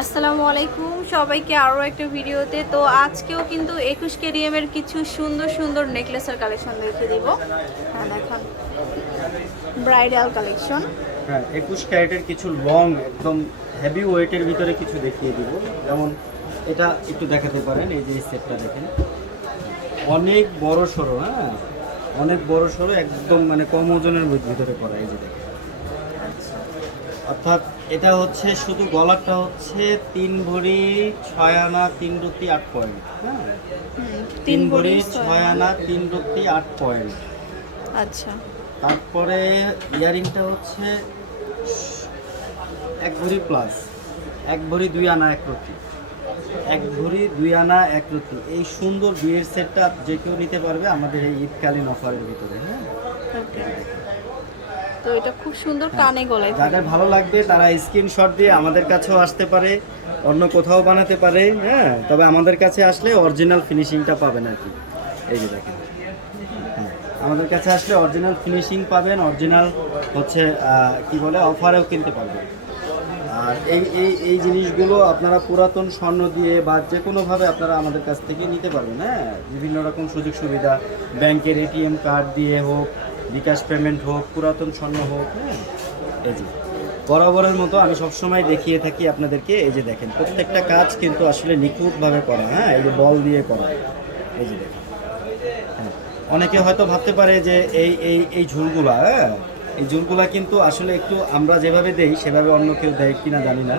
আসসালামু আলাইকুম। সবাইকে আরও একটা ভিডিওতে। তো আজকেও কিন্তু একুশ কেডিএমের কিছু সুন্দর সুন্দর নেকলেসের কালেকশন দেখে দিব। হ্যাঁ দেখান। Bridal collection. হ্যাঁ একুশ ক্যারেটের কিছু লং একদম হেভি ওয়েটের ভিতরে কিছু দেখিয়ে দিব। যেমন এটা একটু দেখাতে পারেন এই যে সেটটা দেখেন। অনেক বড় সড়ো হ্যাঁ? অনেক বড় সড়ো একদম মানে কম ওজনের ভিতরে করা এই যে দেখেন। অর্থাৎ এটা হচ্ছে শুধু গলাটা হচ্ছে তিন ভরি ছয় আনা তিন রুটি আট পয়েন্ট হ্যাঁ? তিন ভরি ছয় আনা। তিন রুটি আট পয়েন্ট। আচ্ছা। তারপরে ইয়ারিংটা হচ্ছে এক ভরি প্লাস এক ভরি দুই আনা এক রুটি এক ভরি দুই আনা এক রুটি এই সুন্দর বিয়ের সেটটা যে কেউ নিতে পারবে আমাদের এই ঈদকালীন অফারের ভিতরে হ্যাঁ? তো এটা খুব সুন্দর কানে গলায়। যাদের ভালো লাগবে তারা স্ক্রিনশট দিয়ে আমাদের কাছেও আসতে পারে অন্য কোথাও বানাতে পারে হ্যাঁ? তবে আমাদের কাছে আসলে অরিজিনাল ফিনিশিংটা পাবেন আর কি। এই যে দেখেন। হ্যাঁ। আমাদের কাছে আসলে অরিজিনাল ফিনিশিং পাবেন অরিজিনাল হচ্ছে কি বলে অফারেও কিনতে পারবেন। আর এই এই এই জিনিসগুলো আপনারা পুরাতন স্বর্ণ দিয়ে বা যে কোনোভাবে আপনারা আমাদের কাছ থেকে নিতে পারবেন হ্যাঁ? বিভিন্ন রকম সুযোগ সুবিধা ব্যাংকের এটিএম কার্ড দিয়ে হোক বিকাশ পেমেন্ট হোক পুরাতন স্বর্ণ হোক হ্যাঁ এই যে। বরাবরের মতো আমি সবসময় দেখিয়ে থাকি আপনাদেরকে এই যে দেখেন প্রত্যেকটা কাজ কিন্তু আসলে নিখুঁতভাবে করা হ্যাঁ এই যে বল দিয়ে করা এই যে দেখেন। হ্যাঁ, অনেকে হয়তো ভাবতে পারে যে এই এই এই ঝুলগুলা হ্যাঁ এই ঝুলগুলা কিন্তু আসলে একটু আমরা যেভাবে দেই সেভাবে অন্য কেউ দেয় কিনা জানি না।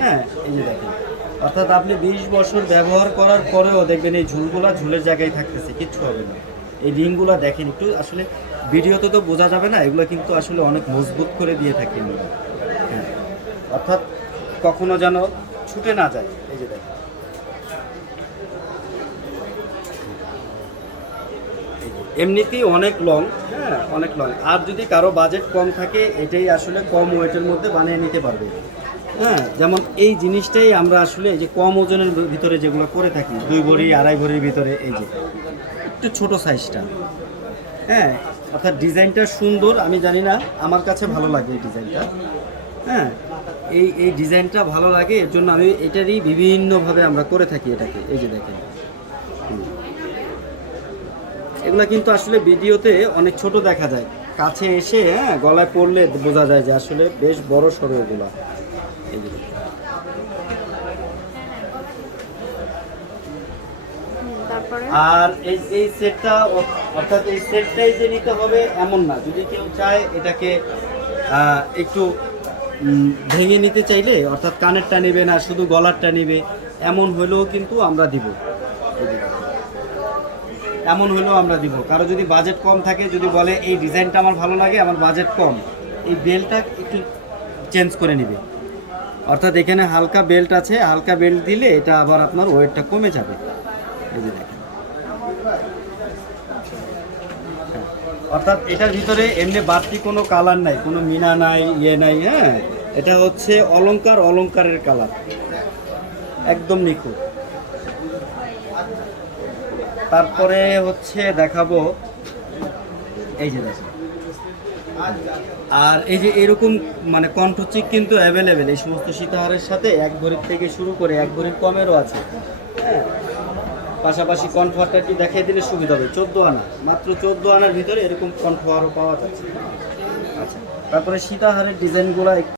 হ্যাঁ এই যে দেখেন অর্থাৎ আপনি বিশ বছর ব্যবহার করার পরেও দেখবেন এই ঝুলগুলা ঝুলের জায়গায় থাকতেছে কিচ্ছু হবে না। এই রিংগুলা দেখেন একটু, আসলে ভিডিওতে তো বোঝা যাবে না, এগুলো কিন্তু আসলে অনেক মজবুত করে দিয়ে থাকি। হ্যাঁ অর্থাৎ কখনো যেন ছুটে না যায়, এই যে দেখেন। এমনিতেই অনেক লং হ্যাঁ অনেক লং আর যদি কারও বাজেট কম থাকে, এটাই আসলে কম ওয়েটের মধ্যে বানিয়ে নিতে পারবে। হ্যাঁ যেমন এই জিনিসটাই আমরা আসলে এই যে কম ওজনের ভিতরে যেগুলো করে থাকি, দুই ভরি, আড়াই ভরির ভিতরে, এই যে। একটু ছোট সাইজটা হ্যাঁ অর্থাৎ ডিজাইনটা সুন্দর, আমি জানি না, আমার কাছে ভালো লাগে এই ডিজাইনটা হ্যাঁ এই এই ডিজাইনটা ভালো লাগে, এর জন্য আমি এটারই বিভিন্নভাবে আমরা করে থাকি এটাকে, এই যে দেখেন। এগুলা কিন্তু আসলে ভিডিওতে অনেক ছোট দেখা যায়। কাছে এসে হ্যাঁ গলায় পড়লে বোঝা যায় যে আসলে বেশ বড় সড়ো এগুলা যে দেখেন। হুম, তারপরে আর এই এই সেটটা অর্থাৎ এই সেটটাই যে নিতে হবে এমন না। যদি কেউ চায় এটাকে একটু ভেঙে নিতে চাইলে, অর্থাৎ কানেরটা নেবে না, শুধু গলারটা নেবে, এমন হলেও কিন্তু আমরা দিব। এমন হলেও আমরা দিব। কারও যদি বাজেট কম থাকে, যদি বলে, এই ডিজাইনটা আমার ভালো লাগে, আমার বাজেট কম, এই বেল্টটা একটু চেঞ্জ করে নিবে। অর্থাৎ এখানে হালকা বেল্ট আছে, হালকা বেল্ট দিলে এটা আবার আপনার ওয়েটটা কমে যাবে। এই অর্থাৎ এটার ভিতরে এমনি বাড়তি কোনো কালার নাই, কোনো মিনা নাই ইয়ে নাই হ্যাঁ? এটা হচ্ছে অলংকার, অলংকারের কালার একদম নিখুঁত। তারপরে হচ্ছে দেখাবো, এই যে দেখেন। আর এই যে এরকম মানে কণ্ঠচিক কিন্তু অ্যাভেলেবেল এই সমস্ত সীতাহারের সাথে, এক ভরির থেকে শুরু করে এক ভরির কমেরও আছে। হ্যাঁ কনফোয়ারটা একটু দেখিয়ে দিলে সুবিধা হবে। চোদ্দ আনা, মাত্র চোদ্দ আনার ভিতরে এরকম কনফোয়ারও পাওয়া যাচ্ছে। আচ্ছা তারপরে সীতাহারের ডিজাইনগুলো